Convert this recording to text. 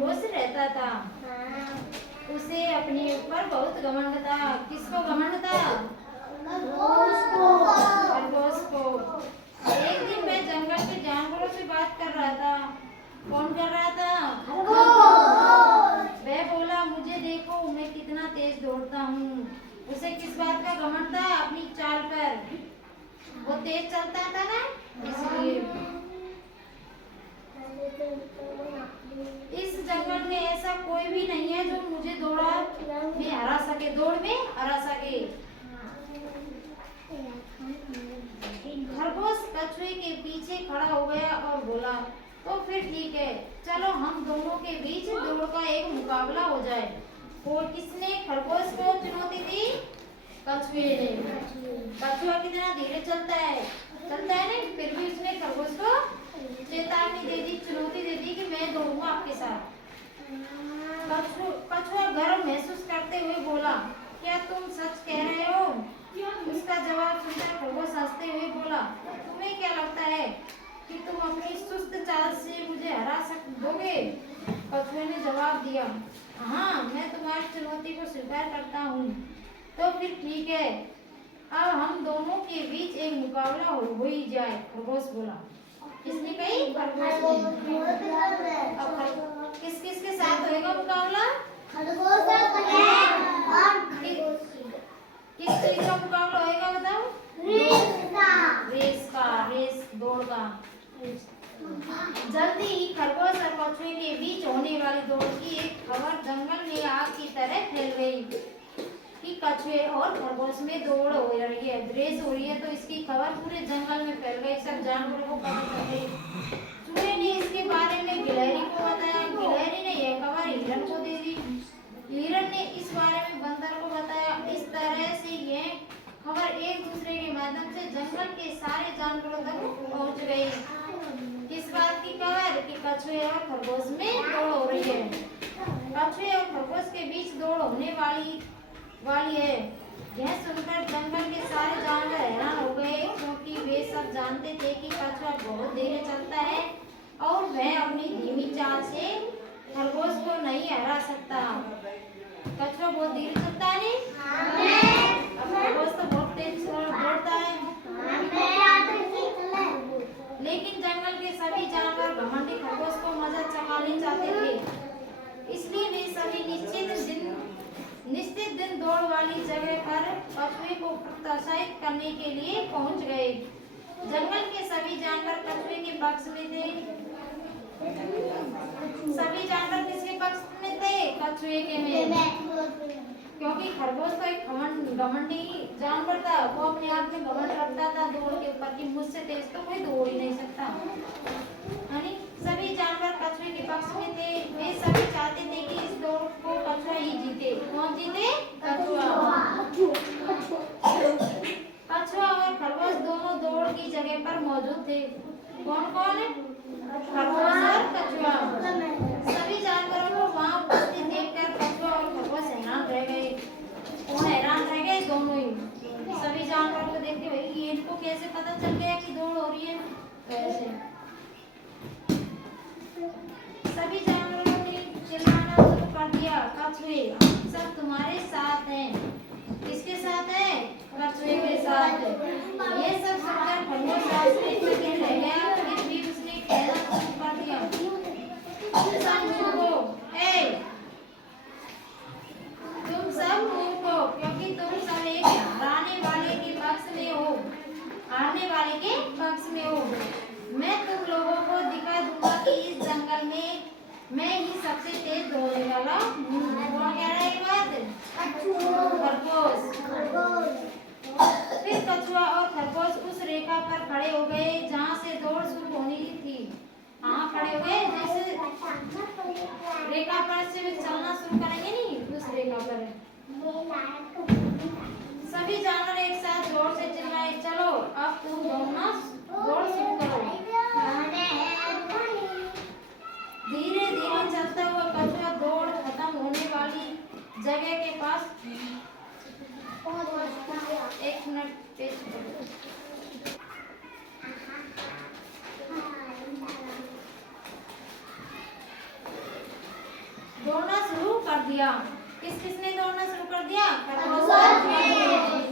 खरगोश रहता था। उसे अपने ऊपर बहुत घमंड था। किसको घमंड था? खरगोश को। एक दिन मैं जंगल के जानवरों से बात कर रहा था। कौन कर रहा था? वह बोला, मुझे देखो मैं कितना तेज दौड़ता हूँ। उसे किस बात का घमंड था? अपनी चाल पर। वो तेज चलता था ना, इसलिए। इस जंगल में ऐसा कोई भी नहीं है जो मुझे दौड़ में हरा सके। खरगोश कछुए के पीछे खड़ा हो गया और बोला, तो फिर ठीक है, चलो हम दोनों के बीच दौड़ का एक मुकाबला हो जाए। और किसने खरगोश को चुनौती दी? कछुए ने। कछुआ कितना धीरे चलता है नहीं, फिर भी उसने खरगोश को चेतावनी दे दी, चुनौती दे दी कि मैं दौड़ूंगा आपके साथ। कछुआ गर्व महसूस करते हुए बोला, क्या तुम सच कह रहे हो? उसका जवाब सुनकर खरगोश हंसते हुए बोला, तुम्हें क्या लगता है कि तुम अपनी सुस्त चाल से मुझे हरा दोगे? कछुए ने जवाब दिया, हाँ, मैं तुम्हारी चुनौती को स्वीकार करता हूँ। तो फिर ठीक है, अब हम दोनों के बीच एक मुकाबला हो ही जाए। खरगोश बोला। किसने कही? खरगोश ने। अब किस किस के साथ होएगा मुकाबला? किस चीज का मुकाबला होएगा बताओ? रेस, दौड़ का। जल्दी ही खरगोश और कछुए के बीच होने वाली दौड़ की एक खबर जंगल में आग की तरह फैल गई कि कछुए और खरगोश में दौड़ हो रही है, रेस हो रही है। तो इसकी खबर पूरे जंगल में फैल गई, सब जानवरों को पता चल गई। चूहे ने इसके बारे में गिलहरी को बताया, गिलहरी ने यह खबर हिरण को दे दी, हिरण ने इस बारे में बंदर को बताया। इस तरह से यह खबर एक दूसरे के माध्यम से जंगल के सारे जानवरों तक पहुंच गई। किस बात की खबर? कि कछुए और खरगोश में दौड़ हो रही है। कछुए और खरगोश के बीच दौड़ होने वाली है। यह सुनकर जंगल के सारे जानवर हैरान हो गए, क्योंकि वे सब जानते थे कि कछुआ बहुत धीरे चलता है और वह अपनी धीमी चाल से खरगोश को नहीं हरा सकता। कछुआ बहुत धीरे चलता है नहीं, अब खरगोश तो बहुत तेज दौड़ता है। लेकिन जंगल के सभी जानवर घमंडी खरगोश को मजा चखाने चाहते थे, इसलिए वे सभी निश्चित दिन दौड़ वाली जगह पर कछुए को प्रोत्साहित करने के लिए पहुंच गए। जंगल के सभी जानवर कछुए के पक्ष में थे। सभी जानवर किसके पक्ष में थे? कछुए के में। क्योंकि खरगोश तो एक घमंडी जानवर था, वो अपने आप में घमंड रखता था दौड़ के ऊपर कि मुझसे तेज तो कोई दौड़ ही नहीं सकता। यानी सभी जानवर कछुए के पक्ष में थे। वे सभी चाहते थे कि इस दौड़ को कछुआ ही जीते। कौन जीते? कछुआ। कछुआ और खरगोश दोनों दौड़ की जगह पर मौजूद थे। कौन कौन? खरगोश और कछुआ। सभी जानवरों को वहां उपस्थित देखकर कछुआ और खरगोश हैरान रह गए। कौन हैरान रह गए? दोनों ही। सभी जानवरों को देखते हुए कि इनको कैसे पता चल गया कि दौड़ हो रही है। कैसे? सभी जानवरों ने चिल्लाना शुरू कर दिया, कछुए सब तुम्हारे साथ हैं। किसके साथ है? कछुए के साथ। ये सब सुनकर खरगोश आश्चर्यचकित रह गया, फिर भी उसने कहना शुरू कर दिया, तुम सब मूर्ख हो, क्योंकि तुम सब एक हारने वाले के पक्ष में हो। मैं तुम लोगों को दिखा दूंगा कि इस जंगल में मैं ही सबसे तेज दौड़ने वाला हूँ। कौन कह रहा है ये बात? खरगोश। फिर कछुआ और खरगोश उस रेखा पर खड़े हो गए जहाँ से दौड़ शुरू होनी थी। हाँ, खड़े हो गए, जैसे रेखा पर से वे चलना शुरू करेंगे नहीं, उस रेखा पर। सभी जानवर एक साथ जोर से चिल्लाए, चलो अब तुम दौड़ शुरू करो। धीरे धीरे चलता हुआ कछुआ दौड़ खत्म होने वाली जगह के पास। एक मिनट दौड़ना शुरू कर दिया। किसने दौड़ना शुरू कर दिया? खरगोश